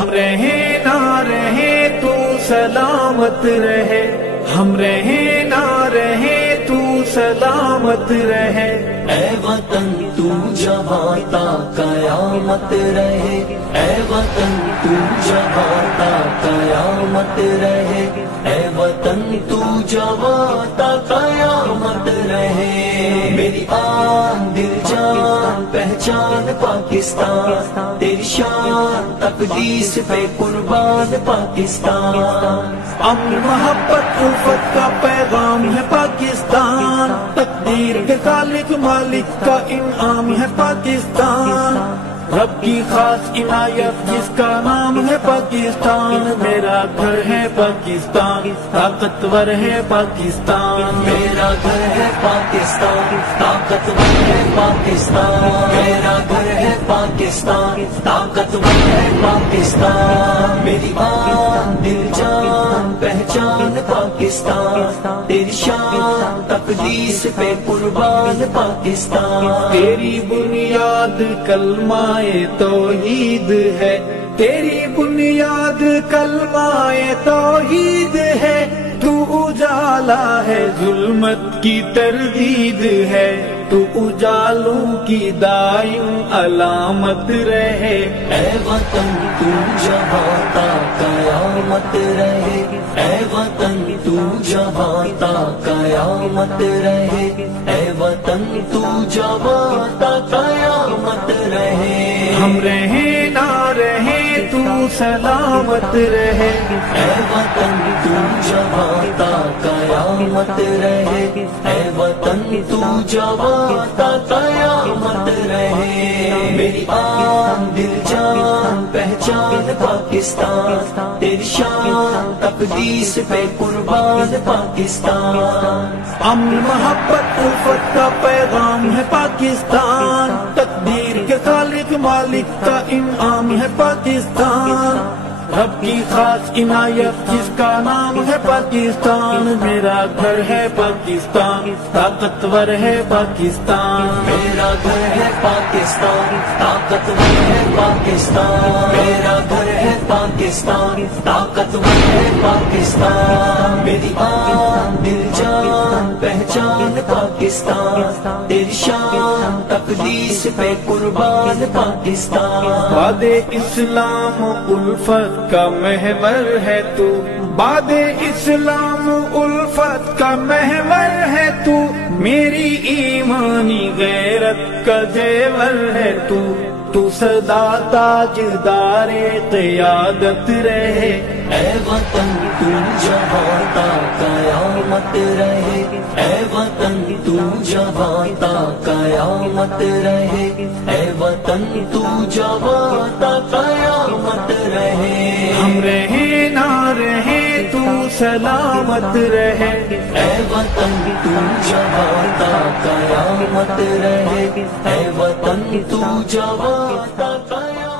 ہم رہے نہ رہے تو سلامت رہے، ہم رہے نہ رہے تو سلامت رہے، اے وطن تو جہاں تا قیامت رہے، اے وطن تو جہاں تا قیامت رہے، اے وطن تو جہاں تا قیامت رہے۔ میری آن دل جان پہچان پاکستان، تیری شان تقدیس پہ قربان پاکستان، امن محبت الفت کا پیغام ہے پاکستان، تقدیر کے خالق مالک کا انعام ہے پاکستان، رب کی خاص عنایت جس کا نام ہے پاکستان، میرا گھر ہے پاکستان، طاقتور ہے پاکستان، میرا گھر ہے پاکستان، طاقتور ہے پاکستان، میرا گھر ہے پاکستان، طاقتور ہے پاکستان، میری آن دل جان پہچان پاکستان، تیری شان تقدیس پہ قربان پاکستان، تیری بنیاد کلمہ توحید ہے، تیری بنیاد کلمہ توحید ہے، تو اجالا ہے ظلمت کی تردید ہے، تو اجالوں کی دائم علامت رہے، اے وطن تو جہاں تا قیامت رہے، اے وطن تو جہاں تا قیامت رہے، اے وطن تو جہاں تا قیامت رہے۔ ہم رہے نہ رہے تو سلامت رہے، اے وطن تو جہاں تا قیامت رہے، اے وطن تو جہاں تا قیامت رہے۔ میری آن دل جان پہچان پاکستان، تیری شان تقدیس پہ قربان پاکستان، امن محبت الفت کا پیغام ہے پاکستان، تقدیر کے خالق مالک کا انعام ہے پاکستان، رب کی خاص عنایت جس کا نام ہے پاکستان، میرا گھر ہے پاکستان، طاقتور ہے پاکستان، میرا گھر ہے پاکستان، طاقتور ہے پاکستان، میرا گھر ہے پاکستان، طاقتور ہے پاکستان، میری آن دل جان پہچان پاکستان، تیری شان تقدیس پہ قربان پاکستان، باد اسلام الفت کا محور ہے تو، باد اسلام الفت کا محور ہے تو، میری ایمانی غیرت کا زیور ہے تو، تو سدا تاجدار قیادت رہے، اے وطن تو جہاں تا قیامت رہے، اے وطن تو جہاں تا قیامت رہے، اے وطن تو جہاں تا قیامت رہے۔ ہم رہے نہ رہے تو سلامت رہے، اے وطن تو جہاں تا قیامت رہے، اے وطن تو جہاں تا قیامت